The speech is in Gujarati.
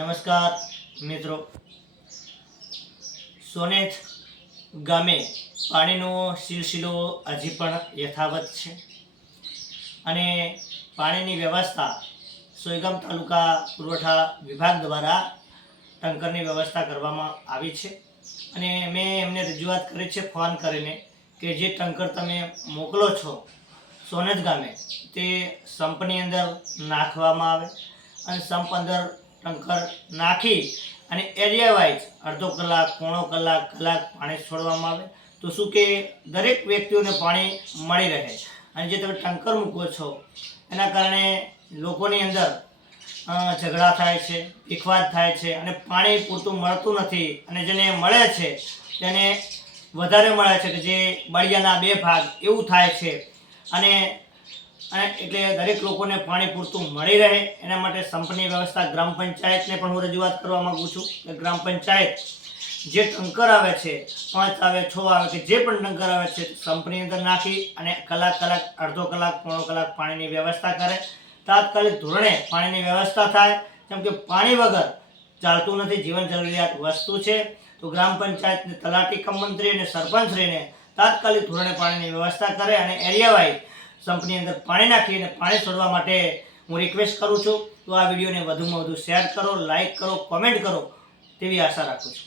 નમસ્કાર, મિત્રો. સોનેથ ગામે પાણીનો સિલસિલો હજી પણ યથાવત છે અને પાણીની વ્યવસ્થા સોયગામ તાલુકા પુરવઠા વિભાગ દ્વારા ટંકરની વ્યવસ્થા કરવામાં આવી છે. અને મેં એમને રજૂઆત કરી છે, ફોન કરીને કે જે ટંકર તમે મોકલો છો સોનેથ ગામે તે સંપની અંદર નાખવામાં આવે અને સંપ અંદર ટંકર નાખી અને એરિયા વાઇઝ અડધો કલાક, પોણો કલાક કલાક પાણી છોડવામાં આવે. તો શું કે દરેક વ્યક્તિઓને પાણી મળી રહે. અને જે તમે ટંકર મૂકો છો, એના કારણે લોકોની અંદર ઝઘડા થાય છે, વિખવાદ થાય છે અને પાણી પૂરતું મળતું નથી અને જેને મળે છે, તેને વધારે મળે છે કે જે બળિયાના બે ભાગ, એવું થાય છે. અને અને એટલે દરેક લોકોને પાણી પૂરતું મળી રહે. એના માટે સંપની વ્યવસ્થા ગ્રામ પંચાયતને પણ હું રજૂઆત કરવા માગું છું કે ગ્રામ પંચાયત જે ટંકર આવે છે, પાંચ આવે, છ આવે કે જે પણ ટંકર આવે છે, સંપની અંદર નાખી અને કલાક કલાક, અડધો કલાક, પોણો કલાક પાણીની વ્યવસ્થા કરે. તાત્કાલિક ધોરણે પાણીની વ્યવસ્થા થાય. કેમ કે પાણી વગર ચાલતું નથી, જીવન જરૂરિયાત વસ્તુ છે. તો ગ્રામ પંચાયતને તલાટી કમ મંત્રી અને સરપંચશ્રીને તાત્કાલિક ધોરણે પાણીની વ્યવસ્થા કરે અને એરિયા વાઇઝ સંપની અંદર પાણી નાખી અને પાણી છોડવા માટે હું રિક્વેસ્ટ કરું છું. તો આ વિડીયોને વધુમાં વધુ શેર કરો લાઇક કરો કોમેન્ટ કરો, તેવી આશા રાખું છું.